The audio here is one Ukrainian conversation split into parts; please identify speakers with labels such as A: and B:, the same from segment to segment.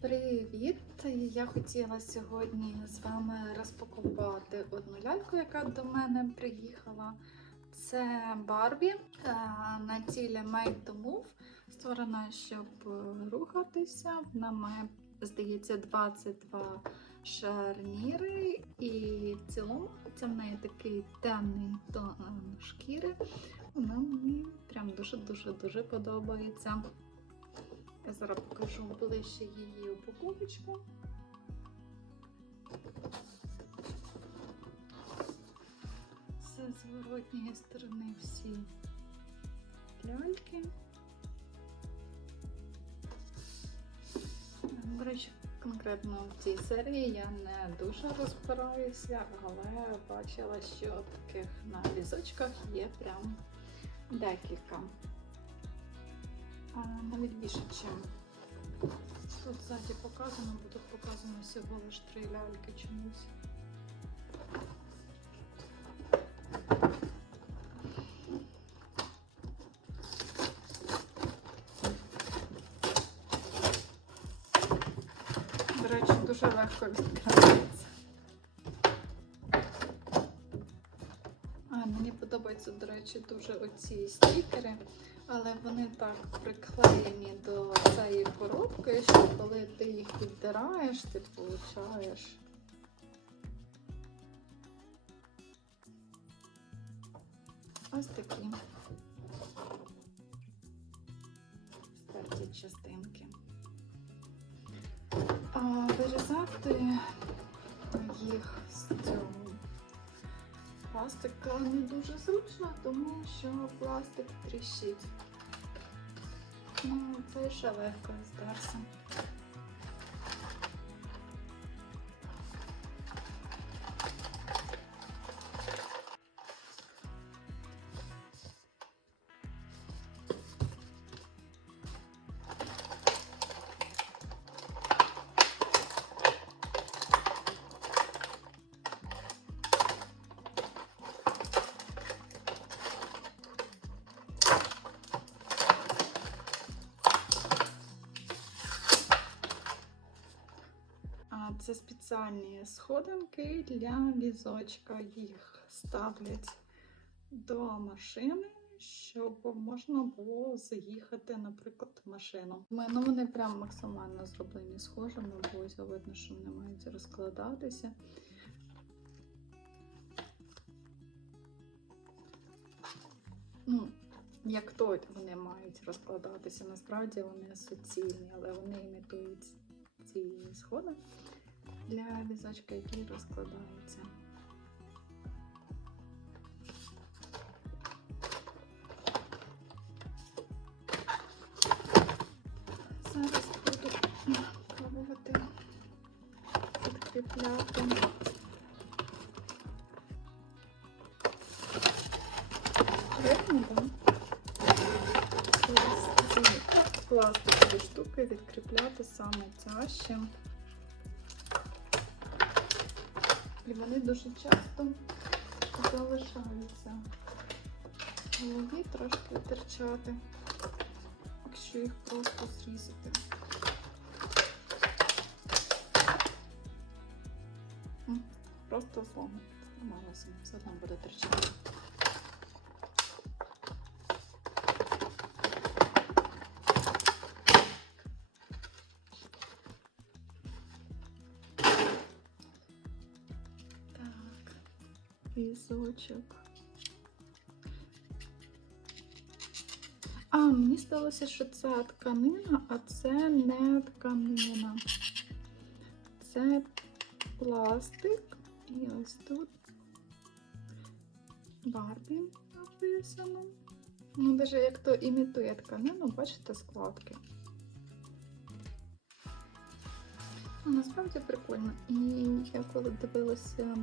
A: Привіт! Я хотіла сьогодні з вами розпакувати одну ляльку, яка до мене приїхала. Це Барбі е, на тілі Made to Move. Створена, щоб рухатися. Вона має, здається, 22 шарніри. І в цілому, хоча в неї такий темний тон шкіри, вона мені прям дуже-дуже дуже подобається. Я зараз покажу ближче її упаковочку. З зворотньої сторони всі ляльки. До речі, конкретно в цій серії я не дуже розбираюся, але бачила, що таких на візочках є прям декілька. Навіть більше, чим тут ззаді показано, бо тут показано всього лиш три ляльки чомусь. До речі, дуже легко відкривається. Речі, дуже оці стікери, але вони так приклеєні до цієї коробки, що коли ти їх віддираєш, ти получаєш. Ось такі стерті частинки. А вирізати їх з цього пластика не дуже зручно, тому що пластик тріщить. Ну, це ще легко здерся. Це спеціальні сходинки для візочка. Їх ставлять до машини, щоб можна було заїхати, наприклад, в машину. Ну, вони прям максимально зроблені схожими, бо видно, що вони мають розкладатися. Ну, як то вони мають розкладатися. Насправді вони суцільні, але вони імітують ці сходи для візочка, який розкладається. Зараз буду пробувати підкріпляти. Ці пластикові штуки відкріпляти саме тяжче. І вони дуже часто залишаються голові трошки терчати, якщо їх просто зрізати. Просто зломити. Нормально все одно буде терчати. Візочок. А, мені здалося, що це тканина, а це не тканина. Це пластик. І ось тут Барбі написано. Ну, навіть як то імітує тканину, бачите складки. Ну, насправді прикольно. І я коли дивилася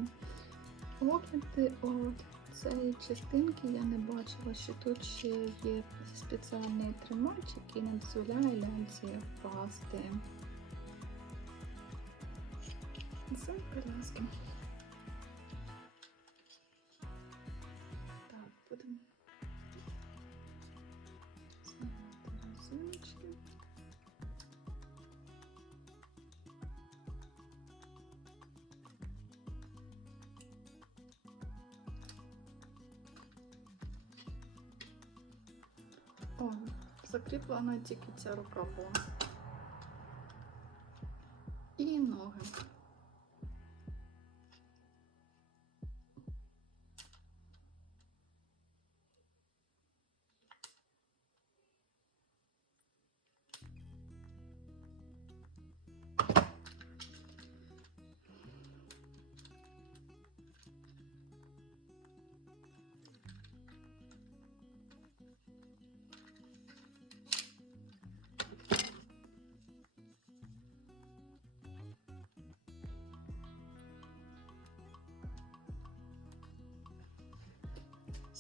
A: огляди от цієї частинки, я не бачила, що тут ще є спеціальний тримач, який не дозволяє лянці впасти. Це коляски. О, закріплена тільки ця рука була.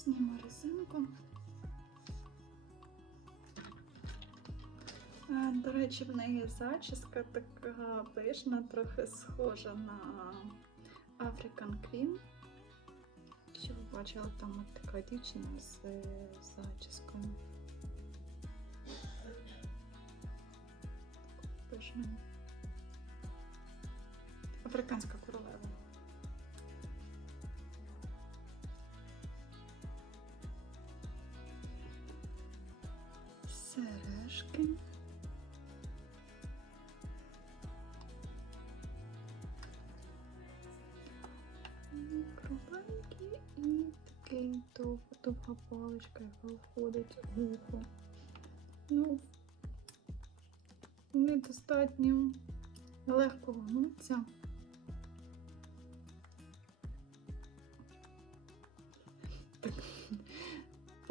A: Зніму резинку. До речі, в неї зачіска така пишна, трохи схожа на African Queen. Що ви бачили, там от така дівчина з зачіскою. Африканська королева. Сережки. І і такий дов, довга паличка, яка входить в вухо. Ну, вони достатньо легко гнуться.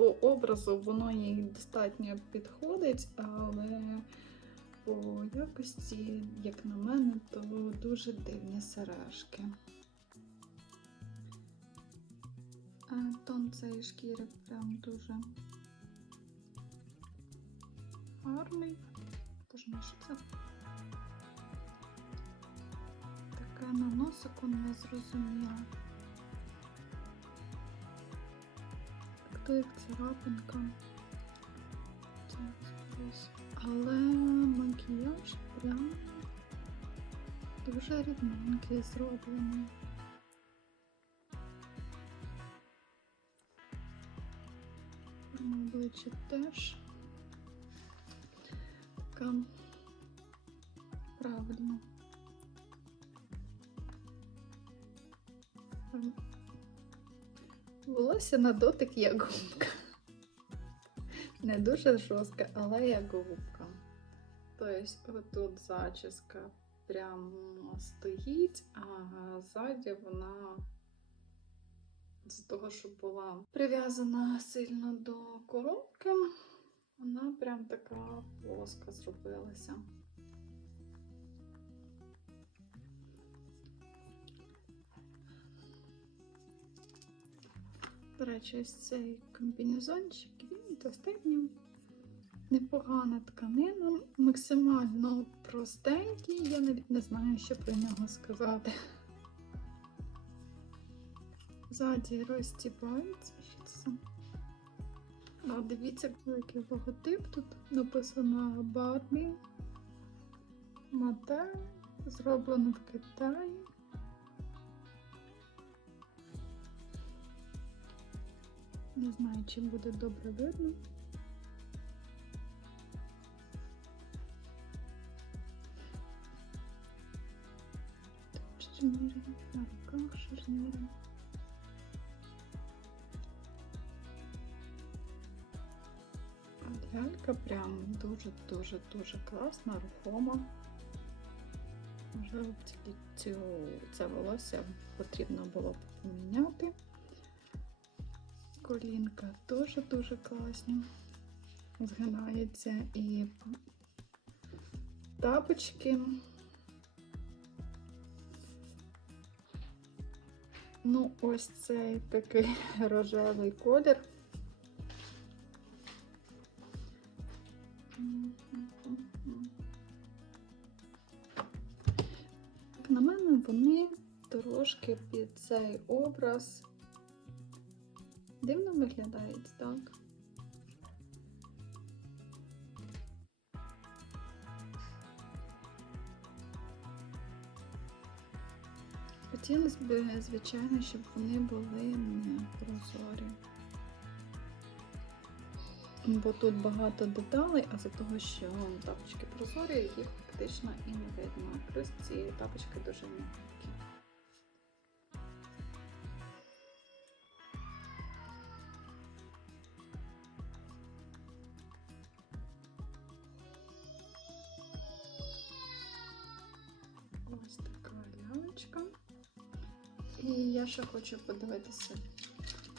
A: По образу воно їй достатньо підходить, але по якості, як на мене, то дуже дивні сережки. А Тон цієї шкіри прям дуже гарний. Тож що це? Таке на носику не зрозуміла. То як царапинка. Але макіяж прям дуже рідненький зроблений. На обличчі теж така правильно. Волосся на дотик як губка. Не дуже жорстка, але як губка. Тобто отут зачіска прямо стоїть, а ззаді вона з того, що була прив'язана сильно до коробки, вона прям така плоска зробилася. До речі, ось цей комбінезончик, він достатньо непогана тканина, максимально простенький, я навіть не знаю, що про нього сказати. Ззаді розтібається. Що це? А, дивіться, який логотип. Тут написано Барбі. Мате. Зроблено в Китаї. Не знаю, чи буде добре видно. Тут на руках шарніри. Лялька прям дуже-дуже-дуже класна, рухома. Можливо, тільки цю, це волосся потрібно було б поміняти. Колінка теж дуже класні. Згинається і тапочки. Ну, ось цей такий рожевий колір. Як на мене, вони трошки під цей образ дивно виглядають, так? Хотілося б, звичайно, щоб вони були не прозорі. бо тут багато деталей, а за того, що тапочки прозорі, їх фактично і не видно. Плюс ці тапочки дуже м'які. І я ще хочу подивитися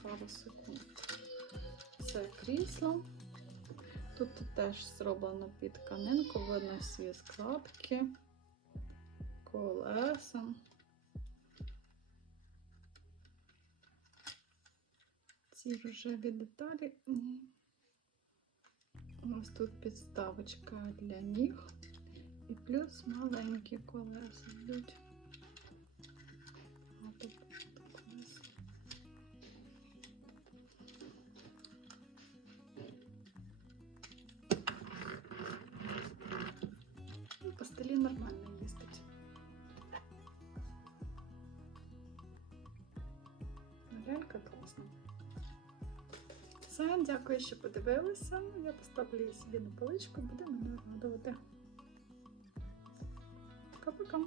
A: пару секунд. Це крісло. Тут теж зроблено під тканинку, видно всі складки, колеса. Ці рожеві деталі. Ось тут підставочка для ніг. І плюс маленькі колеса йдуть. Нормально їздить. Ну, Лялька класна. Все, дякую, що подивилися. Я поставлю її собі на поличку, буде мене радувати. Пока-пока.